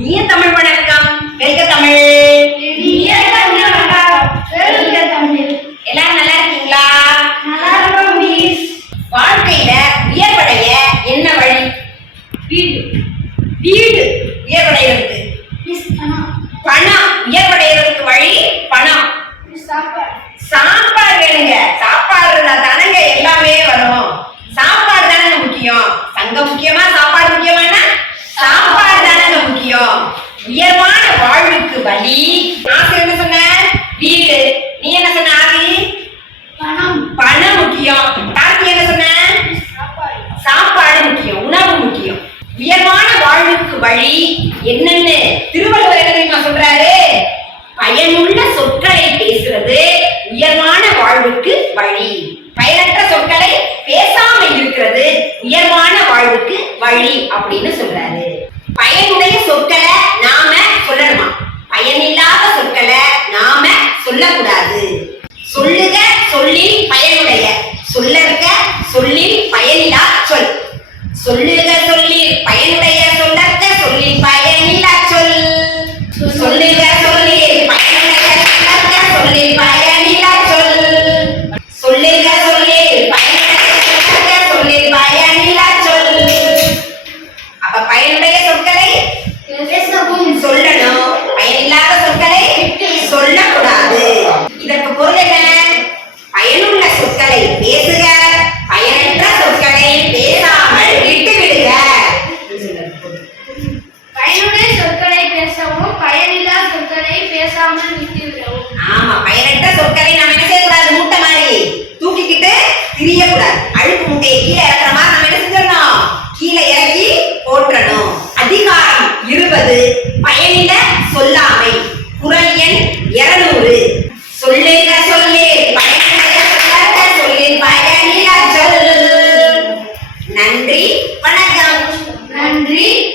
இனிய தமிழ் வணக்கம். வெல்க தமிழ். இனிய தமிழ் வணக்கம். வெல்க தமிழ். எல்லாரும் நல்லா இருக்கீங்களா? நல்லா இருக்கோம் மிஸ். வாழ்க்கையில உயர்வடைய என்ன வழி? வீடு. வீடு உயர்வடைகிறதுக்கு. மிஸ் பணம். பணம் உயர்வடைகிறதுக்கு வழி பணம். மிஸ் சாப்பாடு. சாப்பாடு வேணுங்க. சாப்பாடு இருந்தா தானங்க எல்லாமே வரும். சாப்பாடு தானங்க முக்கியம். சங்கம் முக்கியமா சாப்பாடு முக்கியமானா சாப்பாடு தானங்க முக்கியம். உயர்வான வாழ்வுக்கு வழி ஆசை என்ன சொன்ன? வீடு. நீ என்ன சொன்ன ஆதி? பணம். பணம் முக்கியம். கார்த்தி என்ன சொன்ன? சாப்பாடு. சாப்பாடு முக்கியம். உணவு முக்கியம். உயர்வான வாழ்வுக்கு வழி என்னன்னு திருவள்ளுவர் என்ன தெரியுமா சொல்றாரு? பயனுள்ள சொற்களை பேசுறது உயர்வான வாழ்வுக்கு வழி. பயனற்ற சொற்களை பேசாம இருக்கிறது உயர்வான வாழ்வுக்கு வழி அப்படின்னு சொல்றாரு. பயனுடைய சொற்களை நாம சொல்லணுமா? பயனில்லாத சொற்களை நாம சொல்லக்கூடாது. சொல்லுக சொல்லில் பயனுடைய, சொல்லற்க சொல்லில் பயனில்லா சொல். சொல்லுக சொல்லில் பயனுடைய, சொல்லற்க சொல்லில் பயனில்லா சொல். சொல்லுக சொல்லில் பயனுடைய, சொல்லற்க சொல்லில் பயனில்லா சொல். சொல்லுக சொல்லில் பயனுடைய, சொல்லற்க சொல்லில் பயனில்லா சொல். அப்ப பயனுடைய சொற்களை பேசவும் சொல்லணும், பயனில்லாத சொற்களை சொல்லக்கூடாது. இதற்கு பொருள் என்ன? பயனுள்ள சொற்களை பேசுக, பயனற்ற சொற்களை பேசாமல் விட்டு விடுக. பயனுடைய சொற்களை பேசவும் பயனில்லா சொற்களை பேசாமல் விட்டுவிடவும். ஆமா, பயனற்ற சொற்களை நம்ம என்ன செய்யக்கூடாது? மூட்டை மாதிரி தூக்கிக்கிட்டு திரியக்கூடாது. அழுக்கு மூட்டையை கீழே இறக்குற மாதிரி நம்ம என்ன செஞ்சிடணும்? கீழே இறக்கி போற்றணும். அதிகாரம் 20 பயனில சொல்லாமை. குறள் எண் 200. சொல்லுக சொல்லில் பயனுடைய, சொல்லற்க சொல்லில் பயனில்லா சொல். நன்றி, வணக்கம். நன்றி.